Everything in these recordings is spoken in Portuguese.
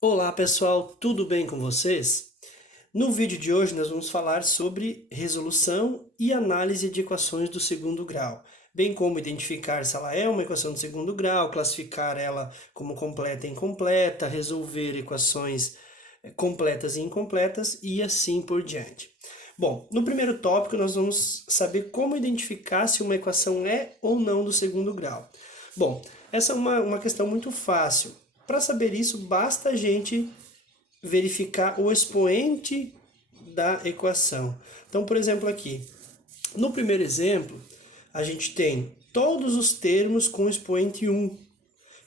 Olá pessoal, tudo bem com vocês? No vídeo de hoje nós vamos falar sobre resolução e análise de equações do segundo grau, bem como identificar se ela é uma equação do segundo grau, classificar ela como completa e incompleta, resolver equações completas e incompletas e assim por diante. Bom, no primeiro tópico nós vamos saber como identificar se uma equação é ou não do segundo grau. Bom, essa é uma questão muito fácil. Para saber isso, basta a gente verificar o expoente da equação. Então, por exemplo, aqui, no primeiro exemplo, a gente tem todos os termos com expoente 1.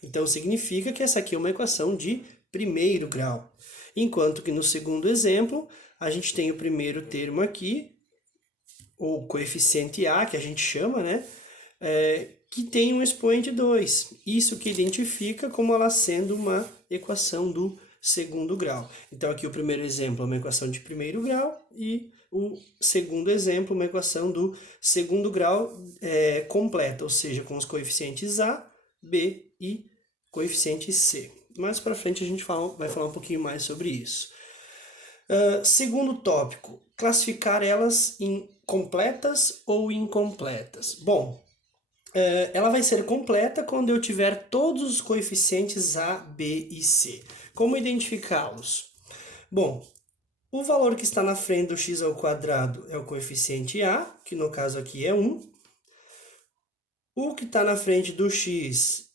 Então, significa que essa aqui é uma equação de primeiro grau. Enquanto que no segundo exemplo, a gente tem o primeiro termo aqui, ou coeficiente A, que a gente chama, né? Que tem um expoente 2. Isso que identifica como ela sendo uma equação do segundo grau. Então, aqui o primeiro exemplo é uma equação de primeiro grau e o segundo exemplo uma equação do segundo grau completa, ou seja, com os coeficientes A, B e coeficiente C. Mais para frente a gente vai falar um pouquinho mais sobre isso. Segundo tópico, classificar elas em completas ou incompletas. Bom, ela vai ser completa quando eu tiver todos os coeficientes A, B e C. Como identificá-los? Bom, o valor que está na frente do x ao quadrado é o coeficiente A, que no caso aqui é 1. O que está na frente do x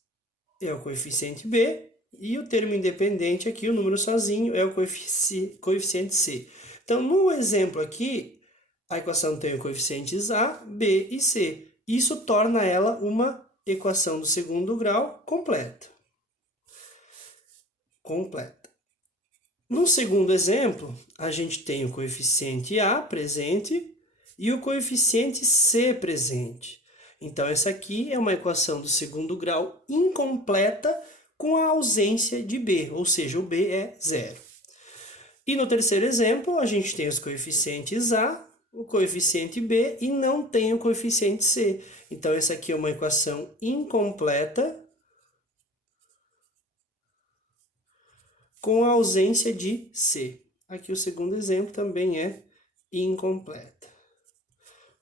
é o coeficiente B. E o termo independente aqui, o número sozinho, é o coeficiente C. Então, no exemplo aqui, a equação tem coeficientes A, B e C. Isso torna ela uma equação do segundo grau completa. No segundo exemplo, a gente tem o coeficiente A presente e o coeficiente C presente. Então, essa aqui é uma equação do segundo grau incompleta com a ausência de B, ou seja, o B é zero. E no terceiro exemplo, a gente tem os coeficientes A, o coeficiente B e não tem o coeficiente C. Então, essa aqui é uma equação incompleta com a ausência de C. Aqui o segundo exemplo também é incompleta.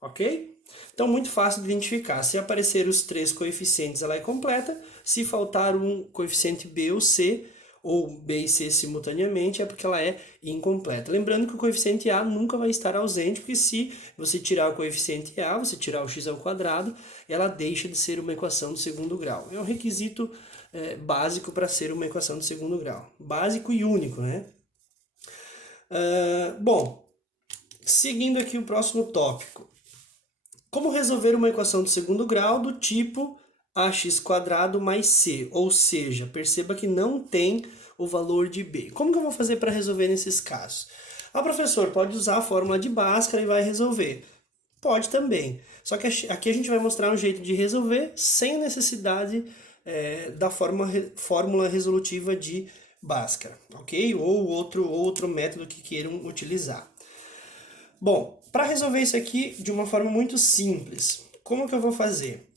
Ok? Então, muito fácil de identificar. Se aparecer os três coeficientes, ela é completa. Se faltar um coeficiente B ou C, ou B e C simultaneamente, é porque ela é incompleta. Lembrando que o coeficiente A nunca vai estar ausente, porque se você tirar o coeficiente A, você tirar o x ao quadrado, ela deixa de ser uma equação do segundo grau. É um requisito básico para ser uma equação do segundo grau. Básico e único, né? Bom, seguindo aqui o próximo tópico. Como resolver uma equação do segundo grau do tipo ax² mais c, ou seja, perceba que não tem o valor de b. Como que eu vou fazer para resolver nesses casos? Professor, pode usar a fórmula de Bhaskara e vai resolver. Pode também, só que aqui a gente vai mostrar um jeito de resolver sem necessidade da fórmula resolutiva de Bhaskara, ok? Ou outro método que queiram utilizar. Bom, para resolver isso aqui de uma forma muito simples, como que eu vou fazer?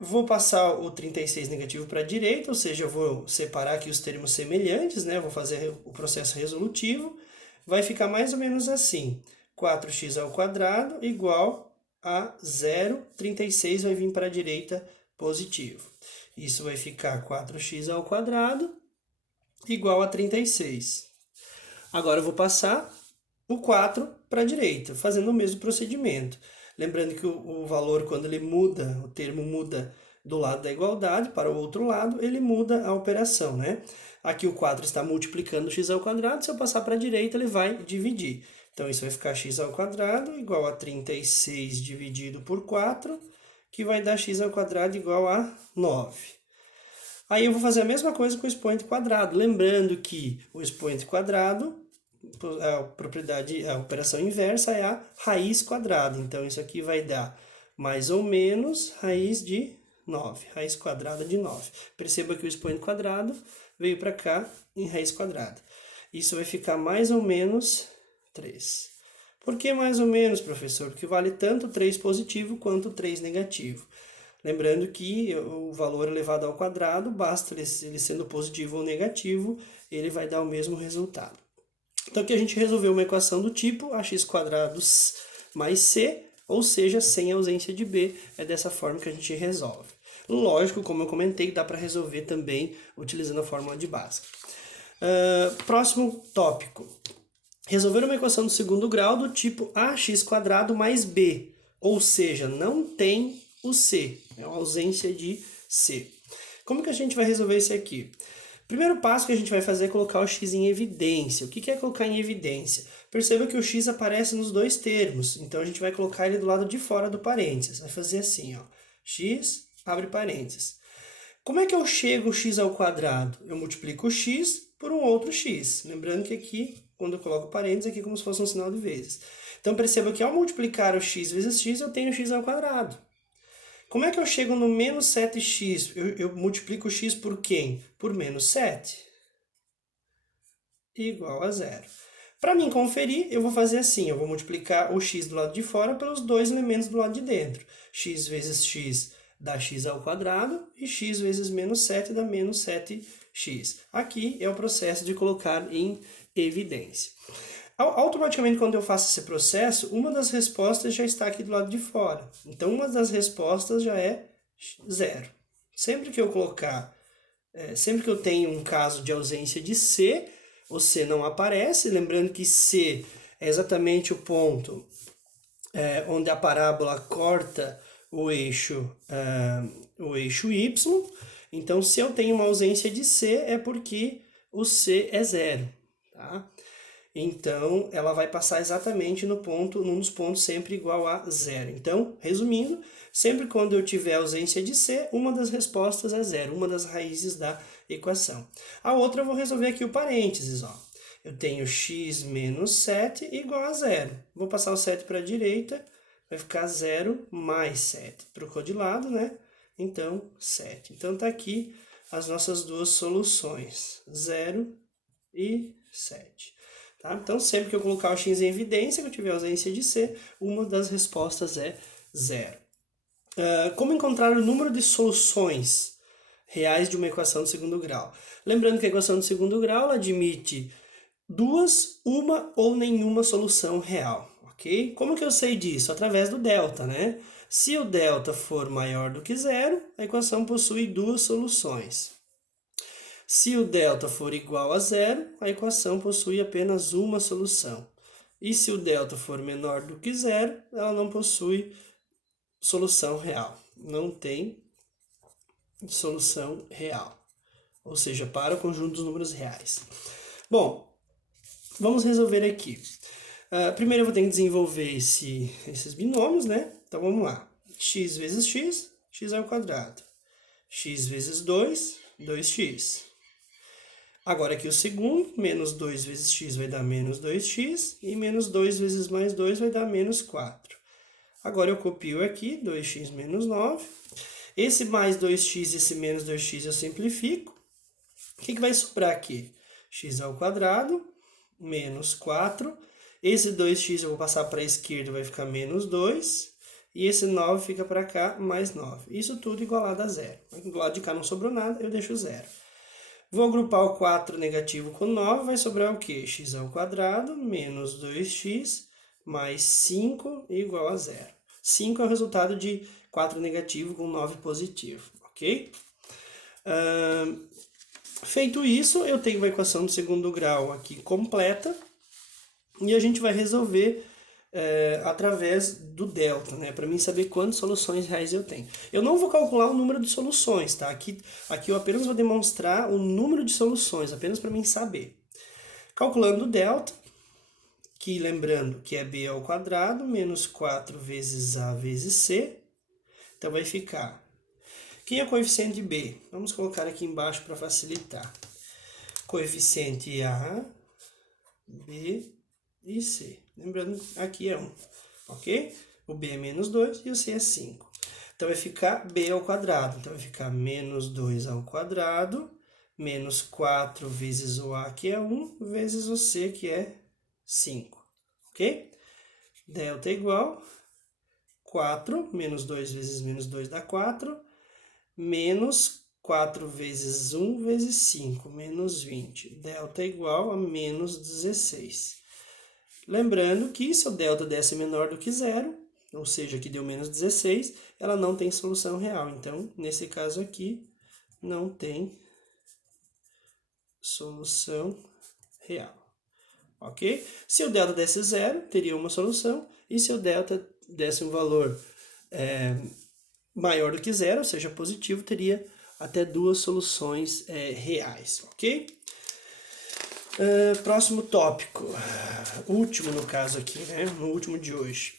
Vou passar o 36 negativo para a direita, ou seja, eu vou separar aqui os termos semelhantes, né? Vou fazer o processo resolutivo. Vai ficar mais ou menos assim. 4x² igual a 0, 36 vai vir para a direita positivo. Isso vai ficar 4x² igual a 36. Agora eu vou passar o 4 para a direita, fazendo o mesmo procedimento. Lembrando que o valor, quando ele muda, o termo muda do lado da igualdade para o outro lado, ele muda a operação, né? Aqui o 4 está multiplicando o x², se eu passar para a direita, ele vai dividir. Então, isso vai ficar x² igual a 36 dividido por 4, que vai dar x² igual a 9. Aí eu vou fazer a mesma coisa com o expoente quadrado, lembrando que o expoente quadrado, a operação inversa é a raiz quadrada. Então, isso aqui vai dar mais ou menos raiz de 9, raiz quadrada de 9. Perceba que o expoente quadrado veio para cá em raiz quadrada. Isso vai ficar mais ou menos 3. Por que mais ou menos, professor? Porque vale tanto 3 positivo quanto 3 negativo. Lembrando que o valor elevado ao quadrado, basta ele sendo positivo ou negativo, ele vai dar o mesmo resultado. Então aqui a gente resolveu uma equação do tipo ax² mais c, ou seja, sem ausência de b. É dessa forma que a gente resolve. Lógico, como eu comentei, dá para resolver também utilizando a fórmula de Bhaskara. Próximo tópico. Resolver uma equação do segundo grau do tipo ax² mais b, ou seja, não tem o c, é uma ausência de c. Como que a gente vai resolver isso aqui? Primeiro passo que a gente vai fazer é colocar o x em evidência. O que é colocar em evidência? Perceba que o x aparece nos dois termos, então a gente vai colocar ele do lado de fora do parênteses. Vai fazer assim, ó, x, abre parênteses. Como é que eu chego o x ao quadrado? Eu multiplico o x por um outro x. Lembrando que aqui, quando eu coloco parênteses, aqui é como se fosse um sinal de vezes. Então perceba que ao multiplicar o x vezes x, eu tenho x ao quadrado. Como é que eu chego no menos 7x? Eu multiplico o x por quem? Por menos 7. Igual a zero. Para mim conferir, eu vou fazer assim. Eu vou multiplicar o x do lado de fora pelos dois elementos do lado de dentro. X vezes x dá x ao quadrado e x vezes menos 7 dá menos 7x. Aqui é o processo de colocar em evidência. Automaticamente, quando eu faço esse processo, uma das respostas já está aqui do lado de fora. Então, uma das respostas já é zero. Sempre que eu colocar, sempre que eu tenho um caso de ausência de C, o C não aparece. Lembrando que C é exatamente o ponto onde a parábola corta o eixo Y. Então, se eu tenho uma ausência de C, é porque o C é zero, tá? Então, ela vai passar exatamente num dos pontos sempre igual a zero. Então, resumindo, sempre quando eu tiver ausência de C, uma das respostas é zero, uma das raízes da equação. A outra eu vou resolver aqui o parênteses, ó. Eu tenho x menos 7 igual a zero. Vou passar o 7 para a direita, vai ficar 0 mais 7. Trocou de lado, né? Então, 7. Então, tá aqui as nossas duas soluções, 0 e 7. Tá? Então, sempre que eu colocar o x em evidência, que eu tiver ausência de C, uma das respostas é zero. Como encontrar o número de soluções reais de uma equação de segundo grau? Lembrando que a equação de segundo grau ela admite duas, uma ou nenhuma solução real, ok? Como que eu sei disso? Através do delta, né? Se o delta for maior do que zero, a equação possui duas soluções. Se o delta for igual a zero, a equação possui apenas uma solução. E se o delta for menor do que zero, ela não possui solução real. Não tem solução real. Ou seja, para o conjunto dos números reais. Bom, vamos resolver aqui. Primeiro eu vou ter que desenvolver esses binômios, né? Então vamos lá. X vezes x, x ao quadrado. X vezes 2, 2x. Agora aqui o segundo, menos 2 vezes x vai dar menos 2x, e menos 2 vezes mais 2 vai dar menos 4. Agora eu copio aqui, 2x menos 9. Esse mais 2x e esse menos 2x eu simplifico. O que vai sobrar aqui? X ao quadrado, menos 4. Esse 2x eu vou passar para a esquerda, vai ficar menos 2. E esse 9 fica para cá, mais 9. Isso tudo igualado a zero. Do lado de cá não sobrou nada, eu deixo zero. Vou agrupar o 4 negativo com 9, vai sobrar o quê? X ao quadrado menos 2x mais 5 igual a zero. 5 é o resultado de 4 negativo com 9 positivo, ok? Feito isso, eu tenho uma equação de segundo grau aqui completa e a gente vai resolver através do delta, né? Para mim saber quantas soluções reais eu tenho. Eu não vou calcular o número de soluções, tá? Aqui eu apenas vou demonstrar o número de soluções, apenas para mim saber. Calculando o delta, que lembrando que é b ao quadrado menos 4 vezes a vezes c, então vai ficar... Quem é o coeficiente de b? Vamos colocar aqui embaixo para facilitar. Coeficiente A, B e C. Lembrando, aqui é 1, ok? O B é menos 2 e o C é 5. Então, vai ficar B ao quadrado. Então, vai ficar menos 2 ao quadrado, menos 4 vezes o A, que é 1, vezes o C, que é 5, ok? Delta é igual 4, menos 2 vezes menos 2 dá 4, menos 4 vezes 1 vezes 5, menos 20. Delta é igual a menos 16. Lembrando que se o delta desse menor do que zero, ou seja, que deu menos 16, ela não tem solução real. Então, nesse caso aqui, não tem solução real. Ok? Se o delta desse zero, teria uma solução. E se o delta desse um valor maior do que zero, ou seja, positivo, teria até duas soluções reais. Ok? Próximo tópico, último no caso aqui, né? No último de hoje.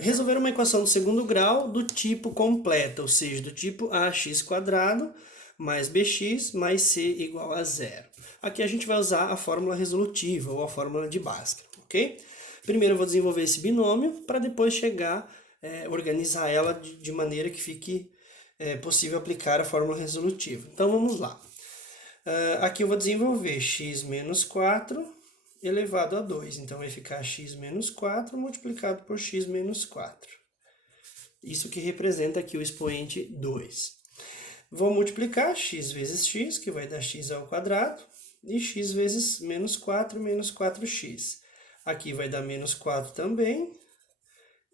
Resolver uma equação do segundo grau do tipo completa, ou seja, do tipo ax² mais bx mais c igual a zero. Aqui a gente vai usar a fórmula resolutiva ou a fórmula de Bhaskara, ok? Primeiro eu vou desenvolver esse binômio para depois chegar, organizar ela de maneira que fique possível aplicar a fórmula resolutiva. Então vamos lá. Aqui eu vou desenvolver x menos 4 elevado a 2. Então vai ficar x menos 4 multiplicado por x menos 4. Isso que representa aqui o expoente 2. Vou multiplicar x vezes x, que vai dar x ao quadrado, e x vezes menos 4x. Aqui vai dar menos 4 também,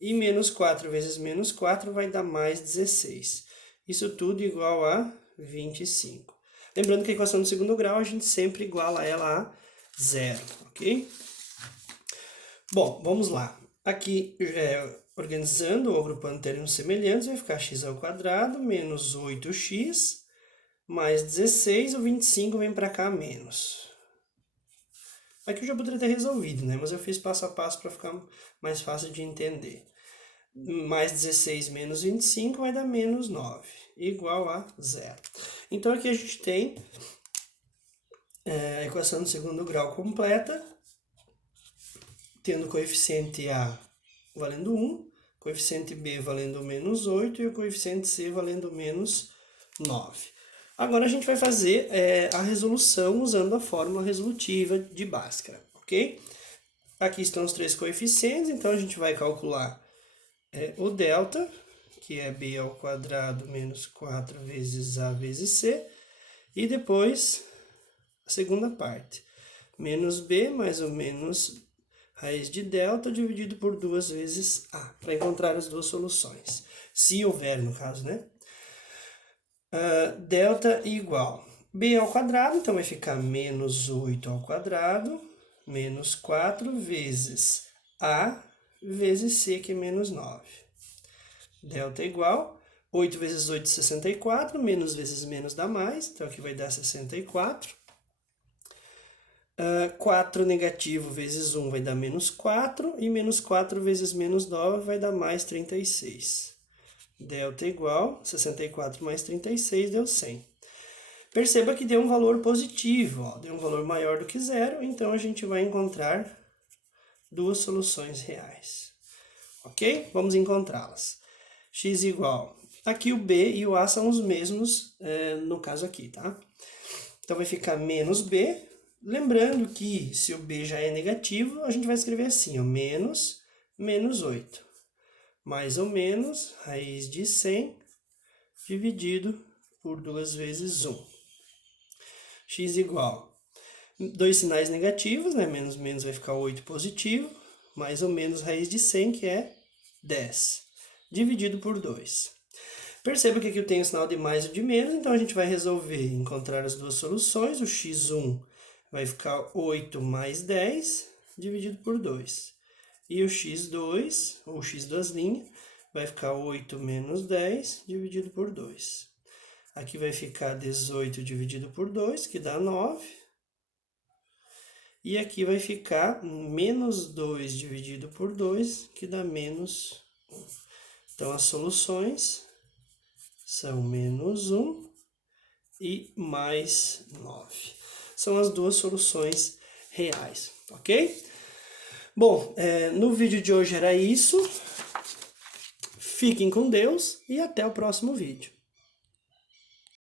e menos 4 vezes menos 4 vai dar mais 16. Isso tudo igual a 25. Lembrando que a equação do segundo grau a gente sempre iguala ela a zero, ok? Bom, vamos lá. Aqui, organizando ou agrupando termos semelhantes, vai ficar x ao quadrado menos 8x mais 16, o 25 vem para cá menos. Aqui eu já poderia ter resolvido, né? Mas eu fiz passo a passo para ficar mais fácil de entender. Mais 16 menos 25 vai dar menos 9, igual a zero. Então aqui a gente tem a equação do segundo grau completa, tendo o coeficiente A valendo 1, coeficiente B valendo menos 8 e o coeficiente C valendo menos 9. Agora a gente vai fazer a resolução usando a fórmula resolutiva de Bhaskara, ok? Aqui estão os três coeficientes, então a gente vai calcular o delta, que é b ao quadrado menos 4 vezes a vezes c, e depois a segunda parte, menos b mais ou menos raiz de delta dividido por 2 vezes a, para encontrar as duas soluções, se houver no caso, né? Delta igual b ao quadrado, então vai ficar menos 8 ao quadrado, menos 4 vezes a vezes c, que é menos 9. Delta é igual 8 vezes 8, 64, menos vezes menos dá mais, então aqui vai dar 64. 4 negativo vezes 1 vai dar menos 4, e menos 4 vezes menos 9 vai dar mais 36. Delta é igual 64 mais 36 deu 100. Perceba que deu um valor positivo, ó, deu um valor maior do que zero, então a gente vai encontrar duas soluções reais. Ok? Vamos encontrá-las. X igual. Aqui o B e o A são os mesmos no caso aqui, tá? Então vai ficar menos B. Lembrando que se o B já é negativo, a gente vai escrever assim, ó, menos 8. Mais ou menos raiz de 100 dividido por 2 vezes 1. X igual. Dois sinais negativos, né? Menos vai ficar 8 positivo. Mais ou menos raiz de 100, que é 10. Dividido por 2. Perceba que aqui eu tenho o sinal de mais e de menos, então a gente vai resolver encontrar as duas soluções. O x1 vai ficar 8 mais 10, dividido por 2. E o x2, ou x duas linhas, vai ficar 8 menos 10, dividido por 2. Aqui vai ficar 18 dividido por 2, que dá 9. E aqui vai ficar menos 2 dividido por 2, que dá menos 1. Então, as soluções são menos 1 e mais 9. São as duas soluções reais, ok? Bom, no vídeo de hoje era isso. Fiquem com Deus e até o próximo vídeo.